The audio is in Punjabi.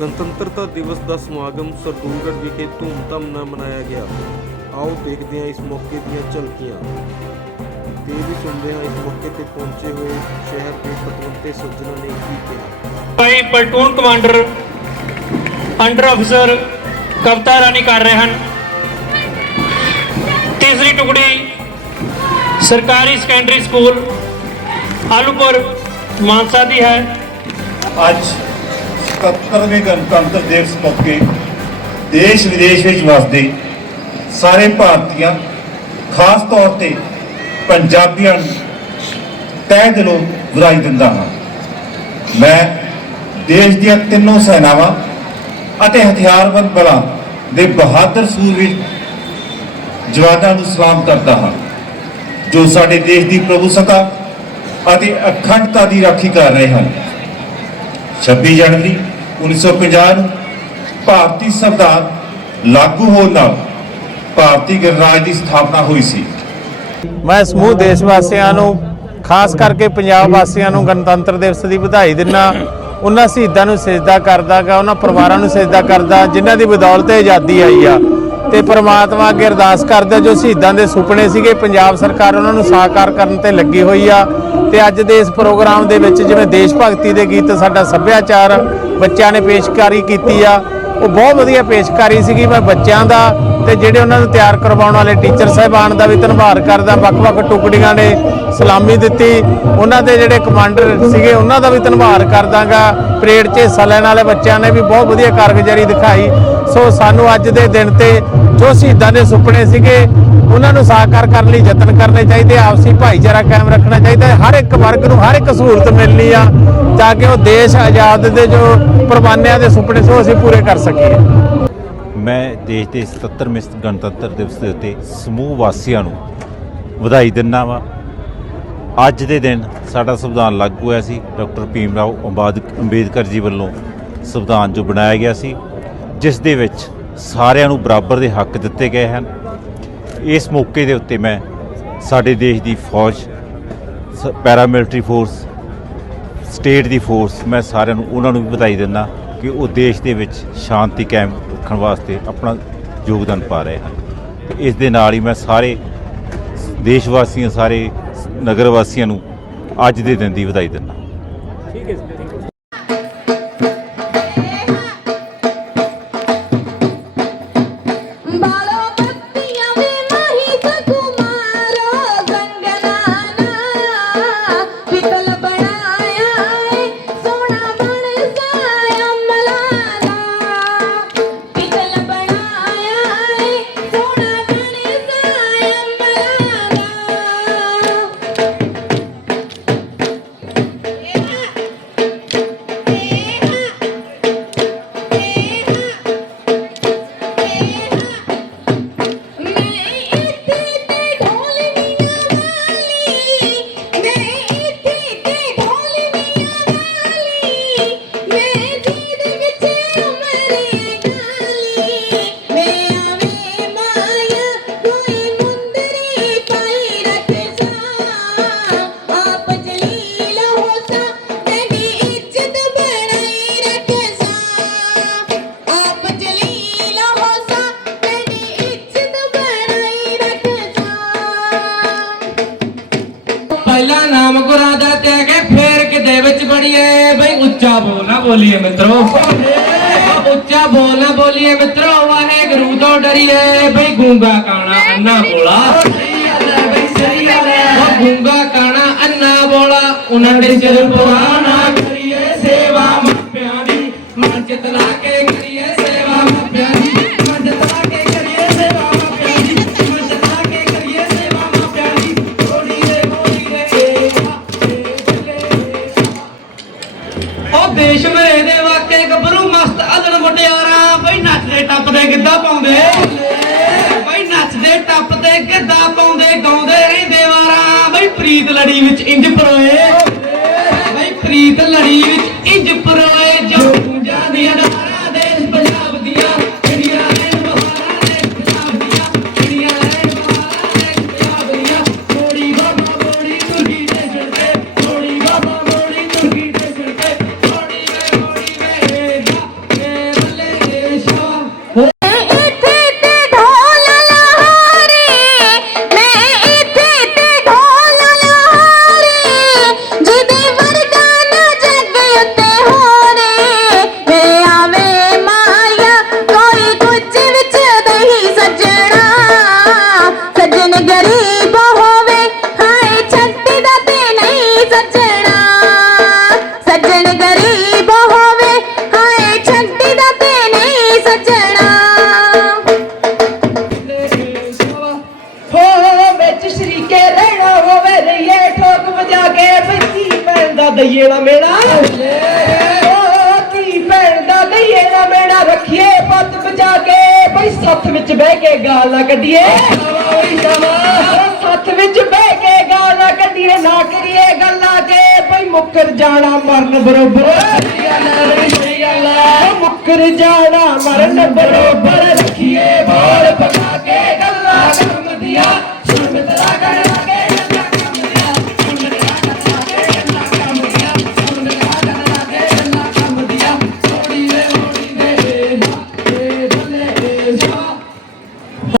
ਗਣਤੰਤਰਤਾ ਦਿਵਸ ਦਾ ਸਮਾਗਮ ਸਰਦੂਲਗੜ੍ਹ ਵਿਖੇ ਧੂਮਧਾਮ ਨਾਲ ਮਨਾਇਆ ਗਿਆ। ਆਓ ਦੇਖਦੇ ਹਾਂ ਇਸ ਮੌਕੇ ਦੀਆਂ ਝਲਕੀਆਂ। ਤੇ ਵੀ ਸੁਣਦੇ ਹਾਂ ਇਸ ਮੌਕੇ ਤੇ ਪਹੁੰਚੇ ਹੋਏ ਸ਼ਹਿਰ ਦੇ ਪਤਵੰਤੇ ਸੱਜਣਾਂ ਨੇ ਕੀ ਕਿਹਾ। ਭਾਈ ਪਲਟੂਨ ਕਮਾਂਡਰ ਅੰਡਰ ਅਫਸਰ ਕਵਤਾ ਰਾਣੀ ਕਰ ਰਹੇ ਹਨ। ਤੀਸਰੀ ਟੁਕੜੀ ਸਰਕਾਰੀ ਸੈਕੰਡਰੀ ਸਕੂਲ ਆਲੂਪੁਰ ਮਾਨਸਾ ਦੀ ਹੈ। ਅੱਜ 77ਵੇਂ ਗਣਤੰਤਰ ਦਿਵਸ ਮੌਕੇ ਦੇਸ਼ ਵਿਦੇਸ਼ ਵਿੱਚ ਵਸਦੇ ਸਾਰੇ ਭਾਰਤੀਆਂ, ਖਾਸ ਤੌਰ ਤੇ ਪੰਜਾਬੀਆਂ ਨੂੰ ਤਹਿ ਦਿਲੋਂ ਵਧਾਈ ਦਿੰਦਾ ਹਾਂ। ਮੈਂ ਦੇਸ਼ ਦੀਆਂ ਤਿੰਨੋਂ ਸੈਨਾਵਾਂ ਅਤੇ ਹਥਿਆਰਬੰਦ ਬਲਾਂ ਦੇ ਬਹਾਦਰ ਸੂਰਵੀਰ ਜਵਾਨਾਂ ਨੂੰ ਸਲਾਮ ਕਰਦਾ ਹਾਂ, ਜੋ ਸਾਡੇ ਦੇਸ਼ ਦੀ ਪ੍ਰਭੂਸਤਾ ਅਤੇ ਅਖੰਡਤਾ ਦੀ ਰਾਖੀ ਕਰ ਰਹੇ ਹਨ। 26 ਜਨਵਰੀ 1950 ਨੂੰ ਭਾਰਤੀ ਸੰਵਿਧਾਨ ਲਾਗੂ ਹੋਣ ਨਾਲ ਭਾਰਤੀ ਗਣਰਾਜ ਦੀ ਸਥਾਪਨਾ ਹੋਈ ਸੀ। ਮੈਂ ਸਮੂਹ ਦੇਸ਼ ਵਾਸੀਆਂ ਨੂੰ, ਖਾਸ ਕਰਕੇ ਪੰਜਾਬ ਵਾਸੀਆਂ ਨੂੰ ਗਣਤੰਤਰ ਦਿਵਸ ਦੀ ਵਧਾਈ ਦਿੰਨਾ। ਉਹਨਾਂ ਸ਼ਹੀਦਾਂ ਨੂੰ ਸਜਦਾ ਕਰਦਾਗਾ, ਉਹਨਾਂ ਪਰਿਵਾਰਾਂ ਨੂੰ ਸਜਦਾ ਕਰਦਾ, ਜਿਨ੍ਹਾਂ ਦੀ ਬਦੌਲਤ ਆਜ਼ਾਦੀ ਆਈ ਆ। ਤੇ ਪ੍ਰਮਾਤਮਾ ਅੱਗੇ ਅਰਦਾਸ ਕਰਦੇ, ਜੋ ਸ਼ਹੀਦਾਂ ਦੇ ਸੁਪਨੇ ਸੀਗੇ, ਪੰਜਾਬ ਸਰਕਾਰ ਉਹਨਾਂ ਨੂੰ ਸਾਕਾਰ ਕਰਨ ਤੇ ਲੱਗੀ ਹੋਈ ਆ। ਤੇ ਅੱਜ ਦੇ ਇਸ ਪ੍ਰੋਗਰਾਮ ਦੇ ਵਿੱਚ ਜਿਵੇਂ ਦੇਸ਼ ਭਗਤੀ ਦੇ ਗੀਤ ਸਾਡਾ ਸੱਭਿਆਚਾਰ ਬੱਚਿਆਂ ਨੇ ਪੇਸ਼ਕਾਰੀ ਕੀਤੀ ਆ। ਉਹ ਬਹੁਤ ਵਧੀਆ ਪੇਸ਼ਕਾਰੀ ਸੀਗੀ, ਮੈਂ ਬੱਚਿਆਂ ਦਾ ਤੇ ਜਿਹੜੇ ਉਹਨਾਂ ਨੂੰ ਤਿਆਰ ਕਰਵਾਉਣ ਵਾਲੇ ਟੀਚਰ ਸਾਹਿਬਾਨ ਦਾ ਵੀ ਧੰਨਵਾਦ ਕਰਦਾ। ਵੱਖ-ਵੱਖ ਟੁਕੜੀਆਂ ਨੇ ਸਲਾਮੀ ਦਿੱਤੀ। ਉਹਨਾਂ ਦੇ ਜਿਹੜੇ ਕਮਾਂਡਰ ਸੀਗੇ, ਉਹਨਾਂ ਦਾ ਵੀ ਧੰਨਵਾਦ ਕਰਦਾਗਾ। ਪਰੇਡ 'ਚ ਹਿੱਸਾ ਲੈਣ ਵਾਲੇ ਬੱਚਿਆਂ ਨੇ ਵੀ ਬਹੁਤ ਵਧੀਆ ਕਾਰਗੁਜ਼ਾਰੀ ਦਿਖਾਈ। ਸੋ ਸਾਨੂੰ ਅੱਜ ਦੇ ਦਿਨ ਤੇ ਜੋ ਸ਼ਹੀਦਾਂ ਦੇ ਸੁਪਨੇ ਸੀਗੇ, ਉਹਨਾਂ ਨੂੰ ਸਾਕਾਰ ਕਰਨ ਲਈ ਯਤਨ ਕਰਨੇ ਚਾਹੀਦੇ ਆਪਸੀ ਭਾਈਚਾਰਾ ਕਾਇਮ ਰੱਖਣਾ ਚਾਹੀਦਾ ਹਰ ਇੱਕ ਵਰਗ ਨੂੰ ਹਰ ਇੱਕ ਸਹੂਲਤ ਮਿਲਣੀ ਆ, ਤਾਂ ਕਿ ਉਹ ਦੇਸ਼ ਆਜ਼ਾਦ ਦੇ ਜੋ ਕੁਰਬਾਨੀਆਂ ਦੇ ਸੁਪਨੇ ਸੀ, ਉਹ ਅਸੀਂ ਪੂਰੇ ਕਰ ਸਕੀਏ। ਮੈਂ ਦੇਸ਼ ਦੇ 77ਵੇਂ ਗਣਤੰਤਰ ਦਿਵਸ ਦੇ ਉੱਤੇ ਸਮੂਹ ਵਾਸੀਆਂ ਨੂੰ ਵਧਾਈ ਦਿੰਦਾ ਵਾਂ। ਅੱਜ ਦੇ ਦਿਨ ਸਾਡਾ ਸੰਵਿਧਾਨ ਲਾਗੂ ਹੋਇਆ ਸੀ, ਡਾਕਟਰ ਭੀਮ ਰਾਓ ਅੰਬਾਦ- ਅੰਬੇਦਕਰ ਜੀ ਵੱਲੋਂ ਸੰਵਿਧਾਨ ਜੋ ਬਣਾਇਆ ਗਿਆ ਸੀ ਜਿਸ ਦੇ ਵਿੱਚ ਸਾਰਿਆਂ ਨੂੰ ਬਰਾਬਰ ਦੇ ਹੱਕ ਦਿੱਤੇ ਗਏ ਹਨ। ਇਸ ਮੌਕੇ ਦੇ ਉੱਤੇ ਮੈਂ ਸਾਡੇ ਦੇਸ਼ ਦੀ ਫੌਜ, ਸ- ਪੈਰਾਮਿਲਟਰੀ ਫੋਰਸ, ਸਟੇਟ ਦੀ ਫੋਰਸ, ਮੈਂ ਸਾਰਿਆਂ ਨੂੰ ਉਹਨਾਂ ਨੂੰ ਵੀ ਵਧਾਈ ਦਿੰਦਾ ਕਿ ਉਹ ਦੇਸ਼ ਦੇ ਵਿੱਚ ਸ਼ਾਂਤੀ ਕਾਇਮ ਰੱਖਣ ਵਾਸਤੇ ਆਪਣਾ ਯੋਗਦਾਨ ਪਾ ਰਹੇ ਹਨ। ਤੇ ਇਸ ਦੇ ਨਾਲ ਹੀ ਮੈਂ ਸਾਰੇ ਦੇਸ਼ ਵਾਸੀਆਂ ਸਾਰੇ ਨਗਰ ਵਾਸੀਆਂ ਨੂੰ ਅੱਜ ਦੇ ਦਿਨ ਦੀ ਵਧਾਈ ਦਿੰਦਾ। ਬਾਲੋ ਬਈ ਉੱਚਾ ਬੋਲ ਨਾ ਬੋਲੀਏ ਮਿੱਤਰੋ। ਉੱਚਾ ਬੋਲ ਨਾ ਬੋਲੀਏ ਮਿੱਤਰੋ ਵਾਹਿਗੁਰੂ ਤੋਂ ਡਰੀਏ। ਬਈ ਗੂੰਗਾ ਕਾਣਾ ਅੰਨਾ ਬੋਲਾ। ਉਹ ਗੂੰਗਾ ਕਾਣਾ ਅੰਨਾ ਬੋਲਾ ਉਹਨਾਂ ਦੇ ਸਿਰ ਪੁਰਾਣਾ ਵਿੱਚ ਇੰਜ ਪਰੋਏ ਪੱਤ ਬਚਾ ਕੇ ਬਈ ਸੱਥ ਵਿੱਚ ਬਹਿ ਕੇ ਗਾਲ ਕੱਢੀਏ। ਸੱਥ ਵਿੱਚ ਬਹਿ ਕੇ ਗਾਲ ਕੱਢੀਏ ਨਾ ਕਰੀਏ ਗੱਲਾਂ ਕੇ ਬਈ ਮੁੱਕਰ ਜਾਣਾ ਮਰਨ ਬਰੋਬਰ। ਮੁੱਕਰ ਜਾਣਾ ਮਰਨ ਬਰੋਬਰ।